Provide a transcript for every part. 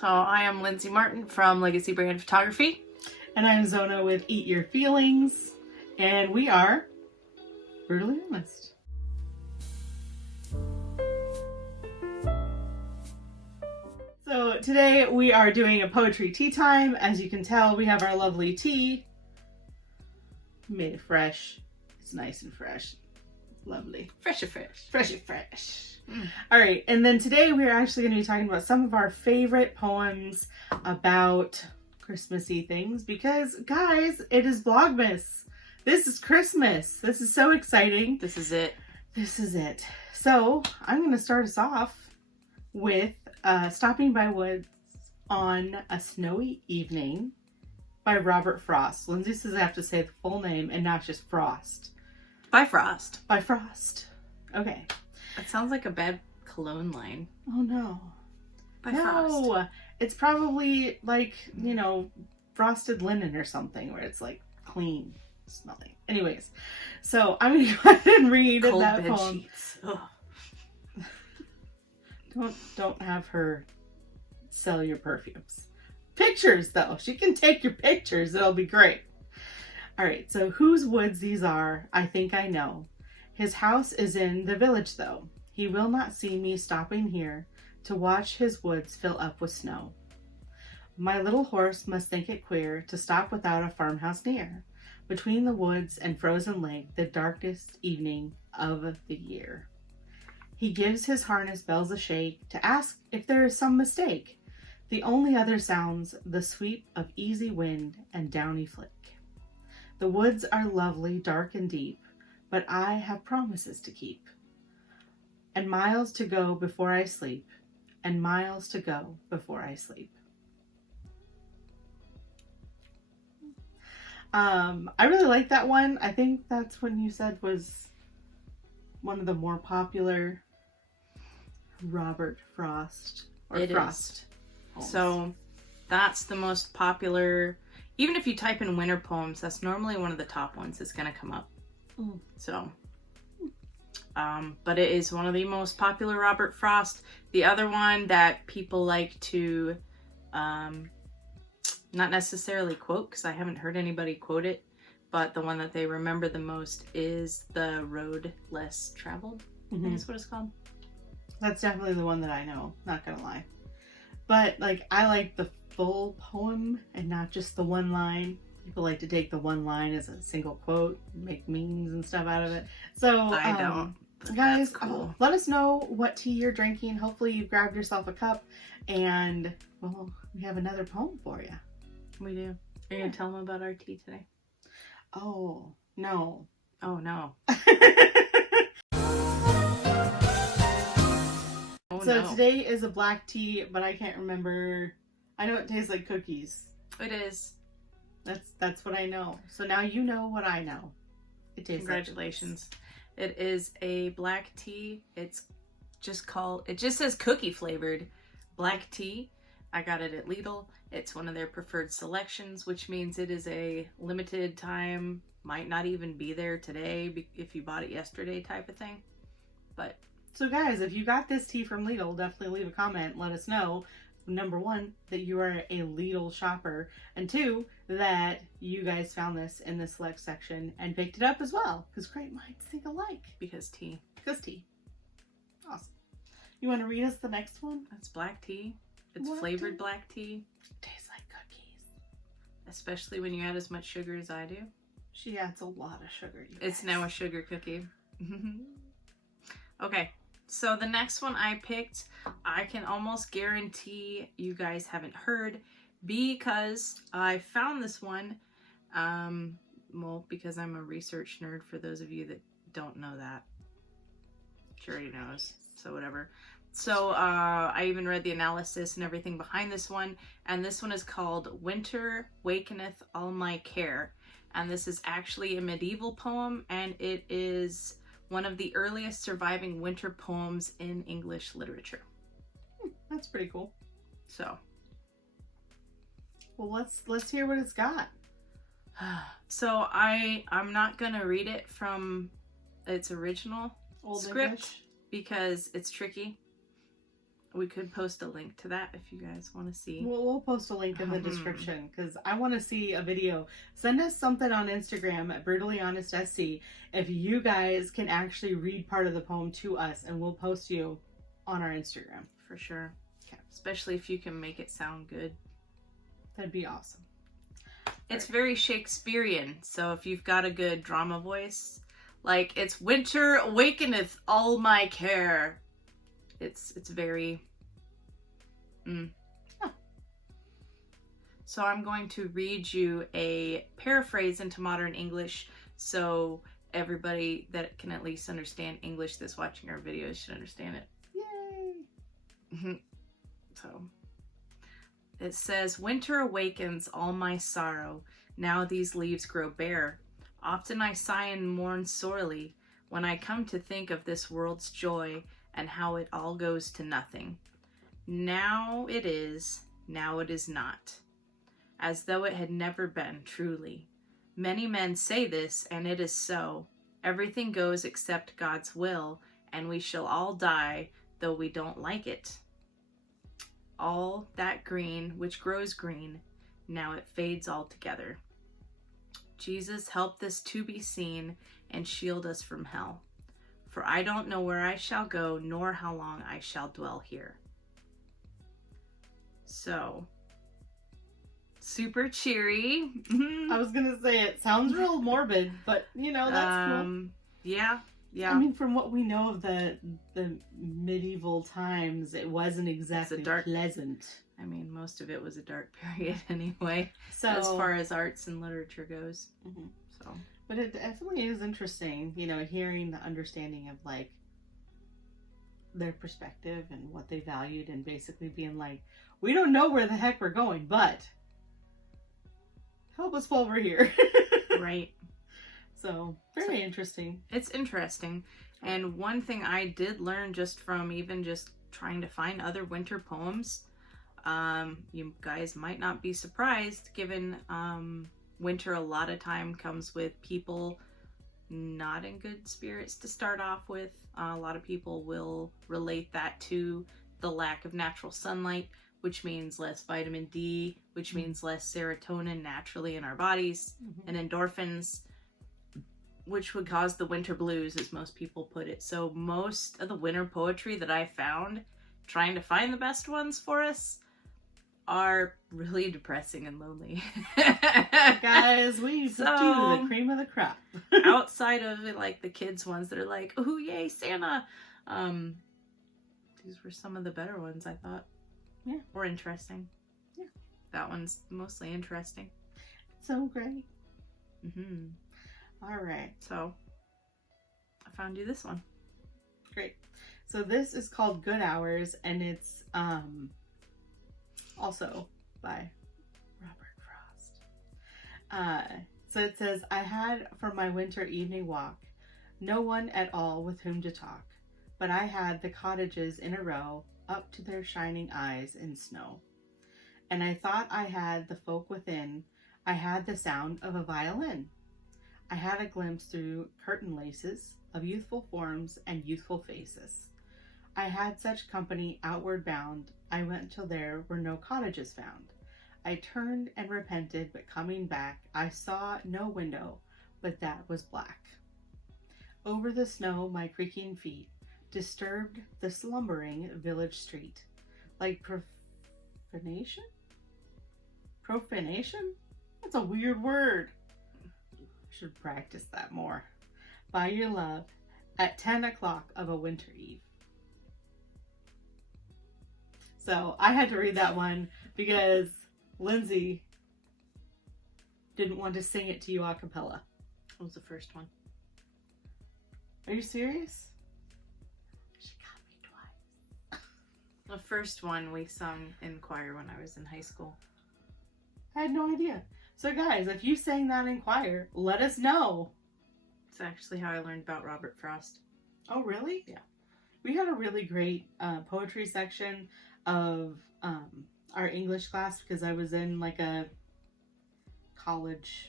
So I am Lindsay Martin from Legacy Brand Photography. And I'm Zona with Eat Your Feelings. And we are Brutally Honest. So today we are doing a poetry tea time. As you can tell, we have our lovely tea. Made it fresh. It's nice and fresh. It's lovely. Fresh and fresh. Fresh and fresh. All right, and then today we're actually going to be talking about some of our favorite poems about Christmassy things because, guys, it is Vlogmas. This is Christmas. This is so exciting. This is it. This is it. So I'm going to start us off with Stopping by Woods on a Snowy Evening by Robert Frost. Lindsay says I have to say the full name and not just Frost. By Frost. By Frost. Okay. That sounds like a bad cologne line. Oh no. By No, Frost. It's probably like, you know, frosted linen or something where it's like clean smelling. Anyways, so I'm going to go ahead and read Cold that bed poem. sheets. Ugh. Don't have her sell your perfumes. Pictures though. She can take your pictures. It'll be great. All right. So whose woods these are, I think I know. His house is in the village though. He will not see me stopping here to watch his woods fill up with snow. My little horse must think it queer to stop without a farmhouse near, between the woods and frozen lake, the darkest evening of the year. He gives his harness bells a shake to ask if there is some mistake. The only other sounds the sweep of easy wind and downy flick. The woods are lovely, dark and deep, but I have promises to keep. And miles to go before I sleep. And miles to go before I sleep. I really like that one. I think that's when you said was one of the more popular Robert Frost or It Frost. is. So that's the most popular. Even if you type in winter poems, that's normally one of the top ones that's going to come up. Mm. So, but it is one of the most popular Robert Frost. The other one that people like to, not necessarily quote, because I haven't heard anybody quote it, but the one that they remember the most is The Road Less Traveled. I think is what it's called. That's definitely the one that I know, not gonna lie. But like, I like the full poem and not just the one line. People like to take the one line as a single quote, make memes and stuff out of it. So I don't. Guys, cool. let us know what tea you're drinking. Hopefully you grabbed yourself a cup, and well, we have another poem for you. We do. Are you gonna tell them about our tea today? Oh no. Oh no. Oh, So no. today is a black tea, but I can't remember. I know it tastes like cookies. It is. That's what I know. So now you know what I know. It tastes Congratulations. It is a black tea. It's just called, it just says cookie flavored black tea. I got it at Lidl. It's one of their preferred selections, which means it is a limited time, might not even be there today if you bought it yesterday type of thing. But So guys, if you got this tea from Lidl, definitely leave a comment. Let us know. Number one, that you are a Lidl shopper, and two, that you guys found this in the select section and picked it up as well, because great minds think alike. because tea. Because tea. Awesome. You want to read us the next one? It's black tea. It's What? flavored black tea, Tastes like cookies. especially when you add as much sugar as I do. She adds a lot of sugar. You It's guys. now a sugar cookie. Okay, so the next one I picked, I can almost guarantee you guys haven't heard because I found this one, well, because I'm a research nerd for those of you that don't know that. She already knows, so whatever. So I even read the analysis and everything behind this one, and this one is called Winter Wakeneth All My Care. And this is actually a medieval poem, and it is one of the earliest surviving winter poems in English literature. That's pretty cool. So, well, let's hear what it's got. so I'm not gonna read it from its original Old script English? because it's tricky. We could post a link to that if you guys want to see. We'll post a link in the description because I want to see a video. Send us something on Instagram at brutallyhonestsc if you guys can actually read part of the poem to us, and we'll post you on our Instagram. For sure. Okay. Especially if you can make it sound good. That'd be awesome. It's very Shakespearean, so if you've got a good drama voice, like it's winter awakeneth all my care. It's very Oh. So I'm going to read you a paraphrase into modern English, so everybody that can at least understand English that's watching our videos should understand it. Yay! So it says, winter awakens all my sorrow. Now these leaves grow bare. Often I sigh and mourn sorely when I come to think of this world's joy and how it all goes to nothing. Now it is not, as though it had never been, truly. Many men say this, and it is so. Everything goes except God's will, and we shall all die, though we don't like it. All that green which grows green, now it fades altogether. Jesus, help this to be seen, and shield us from hell. For I don't know where I shall go, nor how long I shall dwell here. So, super cheery. I was gonna say it sounds real morbid, but you know, that's cool. Yeah. I mean, from what we know of the medieval times, it wasn't exactly pleasant. I mean, most of it was a dark period anyway, so as far as arts and literature goes. So, but it definitely is interesting, you know, hearing the understanding of like their perspective and what they valued, and basically being like, we don't know where the heck we're going, but help us while we're here. Right. So, very interesting. It's interesting. And one thing I did learn just from even just trying to find other winter poems, you guys might not be surprised, given winter a lot of time comes with people not in good spirits to start off with. A lot of people will relate that to the lack of natural sunlight, which means less vitamin D, which means less serotonin naturally in our bodies, and endorphins, which would cause the winter blues, as most people put it. So most of the winter poetry that I found, trying to find the best ones for us, are really depressing and lonely. Guys, we put you the cream of the crop. Outside of it, like the kids ones that are like, oh yay, Santa. These were some of the better ones, I thought. Yeah. Or interesting. Yeah. That one's mostly interesting. So great. All right. So I found you this one. Great. So this is called Good Hours, and it's also by Robert Frost. So it says, I had for my winter evening walk no one at all with whom to talk, but I had the cottages in a row up to their shining eyes in snow. And I thought I had the folk within, I had the sound of a violin. I had a glimpse through curtain laces of youthful forms and youthful faces. I had such company outward bound, I went till there were no cottages found. I turned and repented, but coming back, I saw no window, but that was black. Over the snow my creaking feet disturbed the slumbering village street, like profanation? Profanation? That's a weird word. Should practice that more. By your love, at 10 o'clock of a winter eve. So I had to read that one because Lindsay didn't want to sing it to you a cappella. What was the first one? Are you serious? She got me twice. The first one we sung in choir when I was in high school. I had no idea. So guys, if you sang that in choir, let us know. It's actually how I learned about Robert Frost. Oh, really? Yeah. We had a really great poetry section of our English class because I was in like a college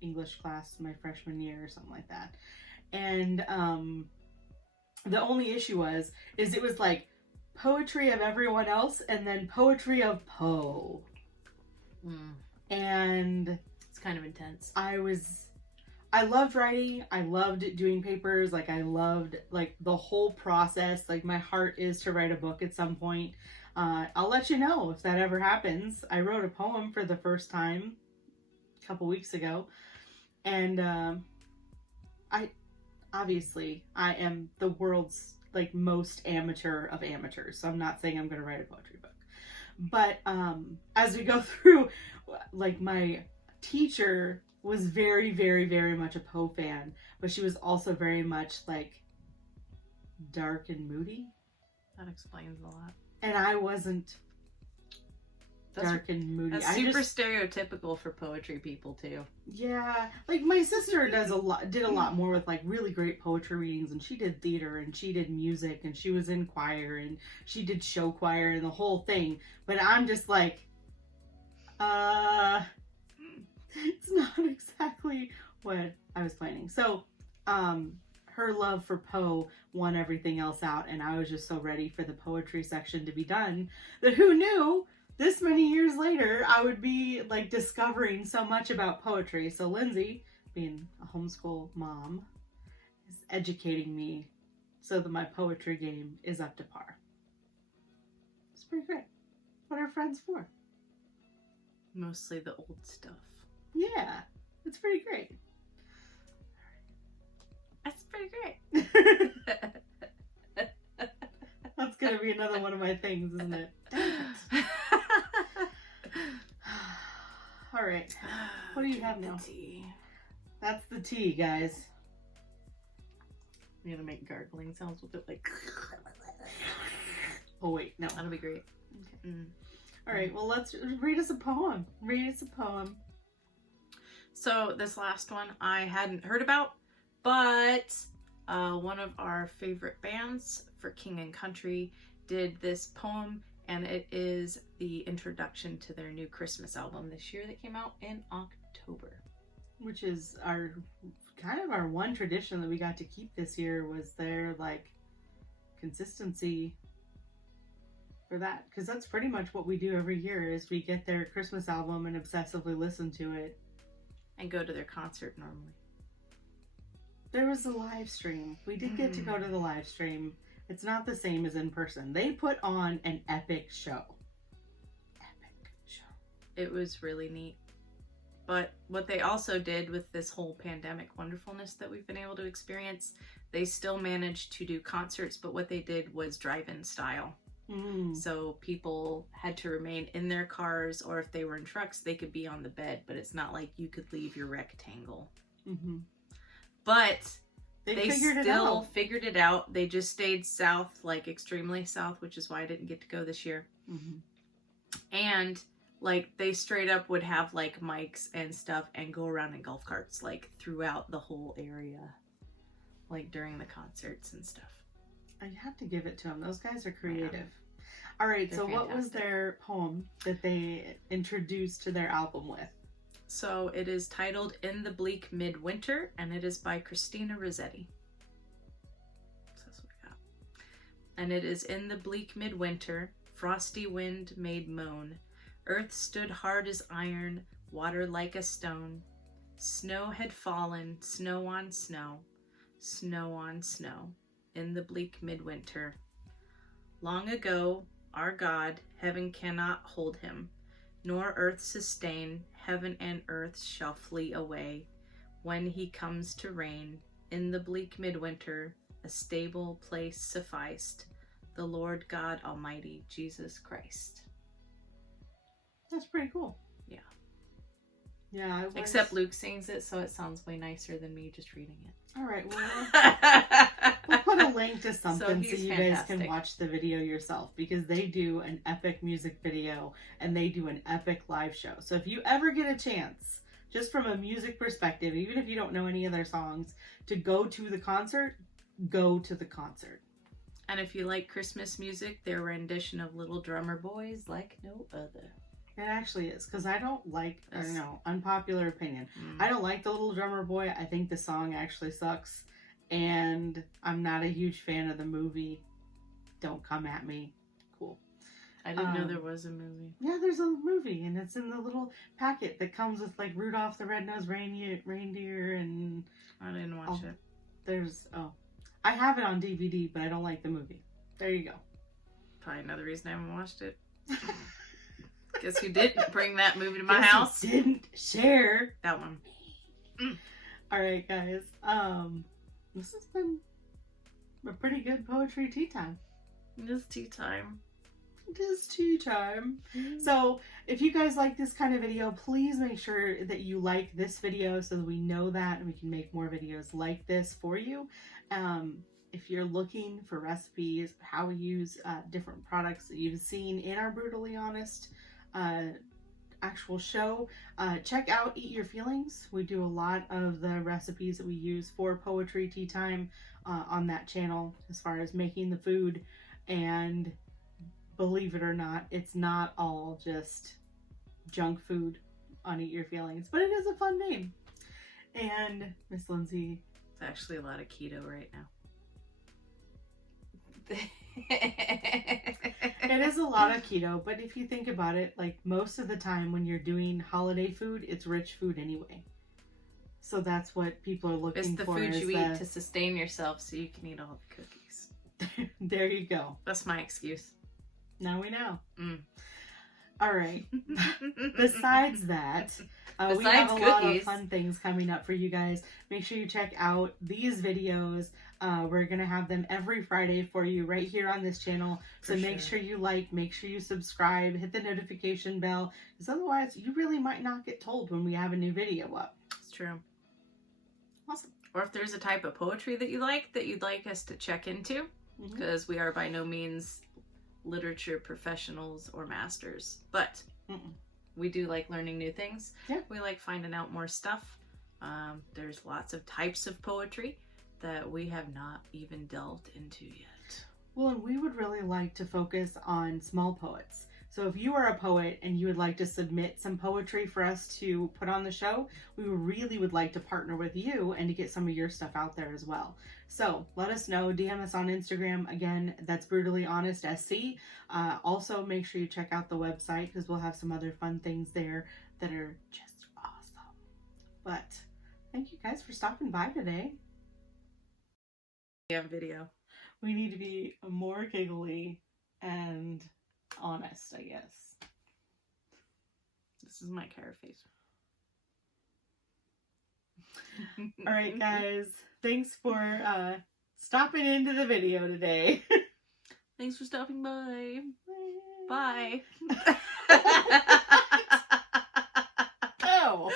English class my freshman year or something like that. And the only issue is it was like poetry of everyone else and then poetry of Poe. And it's kind of intense. I loved writing. I loved doing papers. Like, I loved, like, the whole process. Like, my heart is to write a book at some point. I'll let you know if that ever happens. I wrote a poem for the first time a couple weeks ago. And I am the world's, like, most amateur of amateurs. So I'm not saying I'm going to write a poetry book. But as we go through, like, my teacher was very, very, very much a Poe fan, but she was also very much, like, dark and moody. That explains a lot. And I wasn't dark and moody. That's super stereotypical for poetry people too. Yeah, like, my sister did a lot more with, like, really great poetry readings, and she did theater, and she did music, and she was in choir, and she did show choir, and the whole thing. But I'm just like, it's not exactly what I was planning. So, her love for Poe won everything else out, and I was just so ready for the poetry section to be done that who knew this many years later I would be, like, discovering so much about poetry. So Lindsay, being a homeschool mom, is educating me so that my poetry game is up to par. It's pretty great. What are friends for? Mostly the old stuff. Yeah, it's pretty great. That's pretty great. That's gonna be another one of my things, isn't it? Dang it. All right. What do you have now? Tea. That's the tea, guys. I'm gonna make gargling sounds with it, like. Oh wait, no. That'll be great. Okay. All right. Well, let's read us a poem. Read us a poem. So this last one I hadn't heard about, but one of our favorite bands for King and Country did this poem, and it is the introduction to their new Christmas album this year that came out in October. Which is our one tradition that we got to keep this year, was their, like, consistency for that. Because that's pretty much what we do every year, is we get their Christmas album and obsessively listen to it. And go to their concert normally. There was a live stream. We did get to go to the live stream. It's not the same as in person. They put on an epic show. Epic show. It was really neat. But what they also did with this whole pandemic wonderfulness that we've been able to experience, they still managed to do concerts, but what they did was drive-in style. So people had to remain in their cars, or if they were in trucks, they could be on the bed, but it's not like you could leave your rectangle. But they still figured it out. They just stayed south, like extremely south, which is why I didn't get to go this year. And, like, they straight up would have, like, mics and stuff and go around in golf carts, like, throughout the whole area, like, during the concerts and stuff. I have to give it to them. Those guys are creative. Yeah. All right, so fantastic. What was their poem that they introduced to their album with? So it is titled In the Bleak Midwinter, and it is by Christina Rossetti. So that's what we got. And it is in the bleak midwinter, frosty wind made moan. Earth stood hard as iron, water like a stone. Snow had fallen, snow on snow, snow on snow. In the bleak midwinter. Long ago, our God, heaven cannot hold him, nor earth sustain, heaven and earth shall flee away. When he comes to reign, in the bleak midwinter, a stable place sufficed, the Lord God Almighty, Jesus Christ. That's pretty cool. Yeah. Yeah. Except Luke sings it, so it sounds way nicer than me just reading it. All right, well, we'll put a link to something so you guys can watch the video yourself, because they do an epic music video and they do an epic live show. So if you ever get a chance, just from a music perspective, even if you don't know any of their songs, to go to the concert, go to the concert. And if you like Christmas music, their rendition of Little Drummer Boy is like no other. It actually is, because I don't like, I don't know, unpopular opinion. I don't like The Little Drummer Boy. I think the song actually sucks. And I'm not a huge fan of the movie. Don't come at me. I didn't know there was a movie. Yeah, there's a movie, and it's in the little packet that comes with like Rudolph the Red-Nosed Reindeer, and I didn't watch it. I have it on DVD, but I don't like the movie. There you go. Probably another reason I haven't watched it. Guess who didn't bring that movie to my Guess house? who didn't share that one. All right, guys. This has been a pretty good poetry tea time. It is tea time. It is tea time. So if you guys like this kind of video, please make sure that you like this video so that we know that and we can make more videos like this for you. If you're looking for recipes, how we use different products that you've seen in our Brutally Honest actual show, check out Eat Your Feelings. We do a lot of the recipes that we use for Poetry Tea Time on that channel as far as making the food. And believe it or not, it's not all just junk food on Eat Your Feelings, but it is a fun name. And Miss Lindsay, it's actually a lot of keto right now. It is a lot of keto, but if you think about it, like most of the time when you're doing holiday food, it's rich food anyway. So that's what people are looking for. It's the food you eat to sustain yourself so you can eat all the cookies. There you go. That's my excuse. Now we know. All right. Besides that, we have a lot of fun things coming up for you guys. Make sure you check out these videos. We're going to have them every Friday for you right here on this channel. So make sure you like, make sure you subscribe, hit the notification bell, because otherwise you really might not get told when we have a new video up. It's true. Awesome. Or if there's a type of poetry that you'd like us to check into, because we are by no means literature professionals or masters, but we do like learning new things. Yeah. We like finding out more stuff. There's lots of types of poetry that we have not even delved into yet. Well, and we would really like to focus on small poets. So if you are a poet and you would like to submit some poetry for us to put on the show, we really would like to partner with you and to get some of your stuff out there as well. So let us know. DM us on Instagram. Again, that's Brutally Honest SC. Also, make sure you check out the website because we'll have some other fun things there that are just awesome. But thank you guys for stopping by today. Yeah, video. We need to be more giggly and honest, I guess. This is my carrot face. All right, guys. Thanks for stopping into the video today. Thanks for stopping by. Bye. Oh.